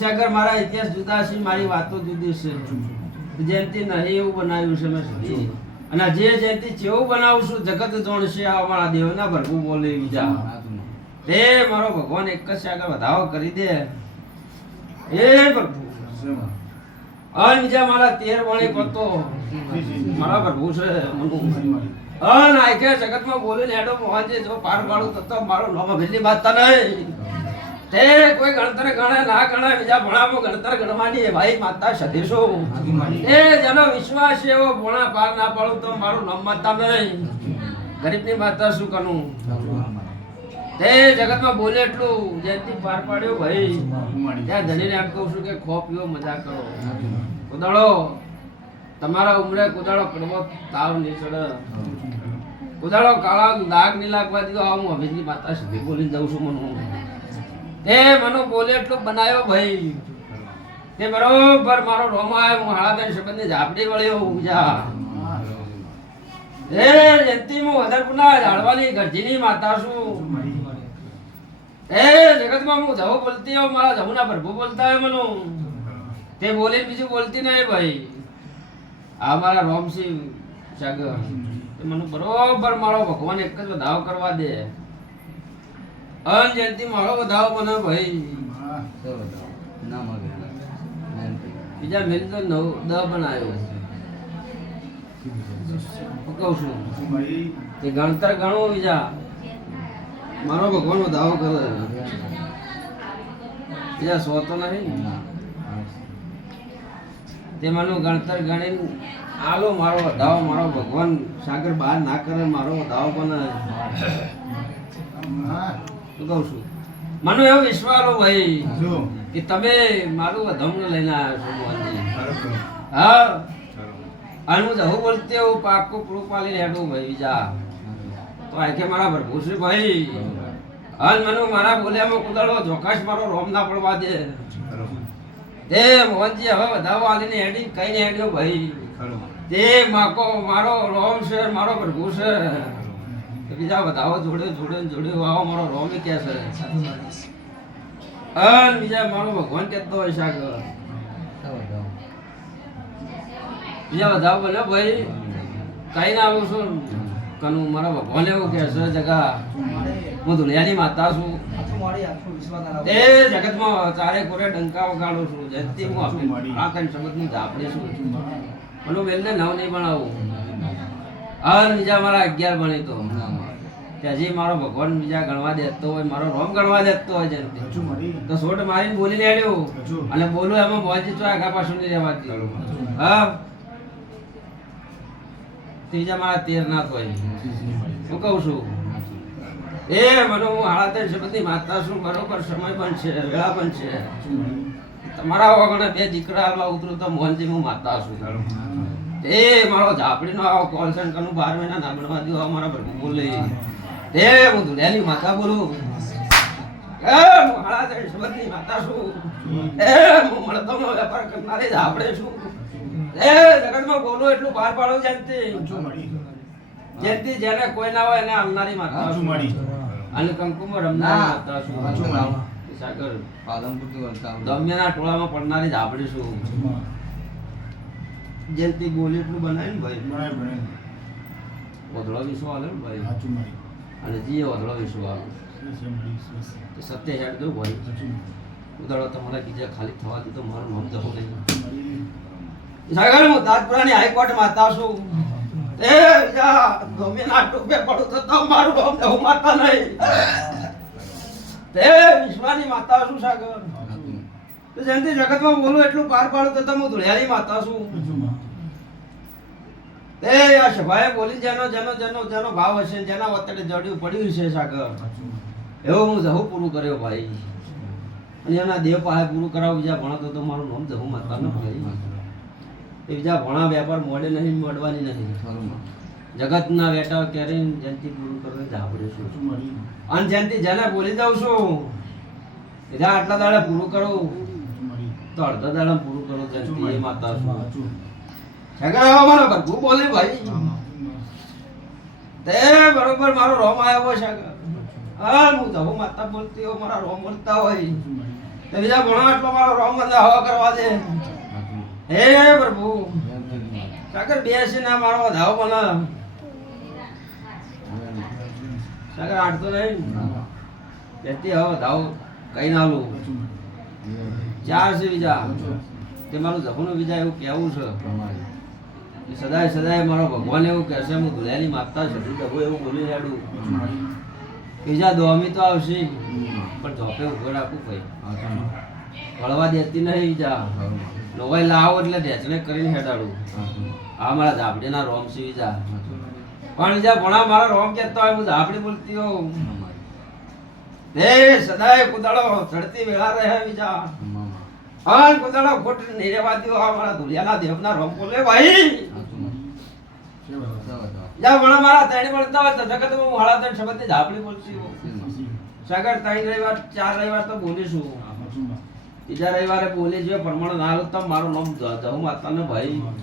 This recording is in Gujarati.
સાગર મારા ઇતિહાસ જુદા છે, મારી વાતો જુદી છે. જયંતિ નહીં એવું બનાવ્યું છે મેં સુધી. અને જે જયંતિ જેવું બનાવું છું જગત જોણશે આ મારા દેવના ભરપૂર બોલે બીજા. તે મારો ભગવાન એક જ સાગર વધાવો કરી દે એ પ્રભુ. અન બીજા મારા 13 વાણી પતો મારા પ્રભુ છે મનુ. અન આખે જગતમાં બોલીને હેડો મોહનજી જો પાર પાડું તો મારો નામ ભેલી બાત નહીં. તે કોઈ ગણતર ગણે ના ગણે બીજા ભણાવો ગણતર ગણવાની ભાઈ માતા સદેશો. એ જેનો વિશ્વાસ છે એવો ભણા પાર ના પાડું તો મારું નામ માતા નહીં. ગરીબની માતા શું કરું. તે જગતમાં બોલે એટલું જયંતિ પાર પાડ્યો ભાઈ. ત્યાં ધણીને એમ કહું છું કે ખો પીવો મજા કરો. કુદાળો તમારા ઉમરે કુદાળો કડવો તાવ નહીં ચડે. કુદાળો કાળા દાગ નહીં લાગવા દીધો. હું અભિજની માતા સુધી બોલી જઉં છું મનુ. તે મનો બોલે એટલું બનાવ્યો ભાઈ. તે બરોબર મારો રોમાય હું હાળાબેન સંબંધની ઝાપડી વળ્યો ઉજા. એ જયંતિ હું વદરપુરના ઝાડવાની ગરજીની માતા છું. એ જગતમાં હું જવું બોલતી હોઉં મારા જવુના પ્રભુ બોલતા હોય મનો. તે બોલીને બીજું બોલતી નહીં ભાઈ. આ મારા રોમસિંહ સાગર મને બરોબર મારો ભગવાન એક જ વધાવો કરવા દે. અન જયંતિ મારો વધાવો મને ભાઈ. બીજા મેલ તો 9-10 બનાવ્યો કહું છું. તે ગણતર ગણો બીજા મારો ભગવાન વધાવો કરે. બીજા 100 તો નહીં. તે મારું ગણતર ગણીને આલો મારો વધાવો. મારો ભગવાન સાગર બહાર ના કરે મારો વધાવો બને. શું કહું છું મને એવો વિશ્વાસ ભાઈ કે તમે મારું વધામણું લઈને આવ્યા છો મોહનજી. હા અને હું જવું બોલતી હું પાકું પૂરું પાલીને હેડું ભાઈ બીજા તો આખે મારા ભરપૂર છે ભાઈ. અને મને મારા બોલ્યામાં કુદાડો જોકાશ મારો રોમ ના પડવા દે. તે મોહનજી હવે વધાવો આલીને હેડી કઈને હેડ્યો ભાઈ. તે માકો મારો રોમ છે મારો પ્રભુ છે. બીજા વધાવો જોડે જોડે જોડે આવો મારો રોમ કે છે. અન બીજા મારો ભગવાન કહેતો હોય સાગર બીજા વધાવો બોલે ભાઈ કઈ ના આવું છું કનુ મારા ભગવાન એવું કે છે જગા હું દુનિયાની માતા છું. તે જગતમાં ચારે કોરે ડંકા વગાડું છું. જયંતિ હું આ કઈ શબ્દની ઝાપડી છું. મને બેનને 9 નહીં ભણાવું. અન બીજા મારા 11 ભણી તો હજી મારો ભગવાન બીજા ગણવા દેતો હોય મારો રોમ ગણવા દેતો હોય જયંતિ તો સોટ મારીને બોલીને હેડ્યો. અને બોલું એમાં મોહનજી તો આગા પાછું નહીં રહેવાતી. હા ત્રીજા મારા 13 ના હોય. હું કહું છું એ મને હું હાળાદેવ શબ્દની માતા છું. બરોબર સમય બનશે વેળા બનશે. તમારા વગણે 2 દીકરા આવવા ઉતરું તો મોહનજી હું માતા છું. એ મારો ઝાપડીનો આવો કોલસન કનું 12 મહિના ના બનવા દો મારા પ્રભુ બોલે. એ હું દુનિયાની માતા બોલું. એ હું હાળાદેવ શબ્દની માતા છું. એ હું મળતોનો વેપાર કરનારી ઝાપડે છું. એ જગતમાં બોલું એટલું બહાર પાડો જયંતિ. જયંતિ જેને કોઈ ના હોય એને આમનારી માતા છું. અને કંકુમાં રમનારી માતા છું. સાગર દમ્યાના ટોળામાં પડનારી ઝાપડી છું. જયંતિ બોલી એટલું બનાય ને ભાઈ. ઓધળો વિશ્વ આલે ને ભાઈ. અને જીએ ઓધળો વિશ્વ આવે સત્ય હેડ દો ભાઈ. ઉદાડો તમારા બીજા ખાલી થવા દીધો મારું નામ જવું નહીં. સાગર હું તાજપુરાની હાઈકોર્ટ માતા છું. એ ગમે ટોપે પડું તો મારું નામ જવું માતા નહીં. તે વિશ્વાની માતા છું સાગર. તો જયંતિ જગતમાં બોલું એટલું પાર પાડું તો હું ધુળિયાની માતા છું. તે આ સભાએ બોલી જેનો જેનો જેનો જેનો ભાવ હશે જેના વતડે જડ્યું પડ્યું છે સાગર એવું હું જહું પૂરું કર્યો ભાઈ. અને એના દેવ પાસે પૂરું કરાવું બીજા ભણતો તો મારું નામ જહું માતા ન ભાઈ. એ બીજા ભણા વેપાર મોડે નહીં મળવાની નથી. જગતના વેટા કેરીને જયંતિ પૂરું કરવા ઝાપડે છું. અને જયંતિ જેને બોલી જાઉં છું એટલે આટલા દાડે પૂરું કરું તો અડધા દાડા પૂરું કરું. જયંતિ એ માતા છું. મારો ભરપૂર બોલે ભાઈ. તે બરોબર મારો રોમ આવ્યો હોય સાગર. હા હું જવું માતા બોલતી હોય મારા રોમ બોલતા હોય. તો બીજા ભણો એટલો મારો રોમ બંધા હવા કરવા દે હે પ્રભુ સાગર બેસીને મારો ધાવ બને સાગર આટતો નહીં તેથી હવે ધાવ કઈ ના લું ચાર છે બીજા તે મારું જખુનું બીજા એવું કહેવું છે કે સદાય સદાય મારો ભગવાન એવું કહેશે હું ધુલિયાની માગતા છું ડબો એવું બોલી હેડું બીજા દોમી તો આવશે પણ ઝોપે ઉભો રાખું ભાઈ વળવા દેતી નહીં બીજા લોવાઈ લાવો એટલે ઢેચણે કરીને હેડાડું આ મારા ઝાપડીના રોમ છે બીજા પણ બીજા ભણા મારા રોમ કહેતા હોય હું ઝાપડી બોલતી હોઉં હે સદાય કુદાડો ચડતી વેળા રહે બીજા હાલ કુદાડો ખોટ નહીં રહેવા દો આ મારા ધુલિયાના દેવના રોમ બોલે ભાઈ જા ભણા મારા ત્રણ મળતા હોય તો જગત હું હાડા ત્રણ શબ્દની ઝાપડી બોલતી હોઉં સાગર ત્રણ રવિવાર ચાર રવિવાર તો બોલીશું ત્રીજા રવિવારે બોલી જો પ્રમાણ ના હાલું તો મારું નામ જહુ માતાને ભાઈ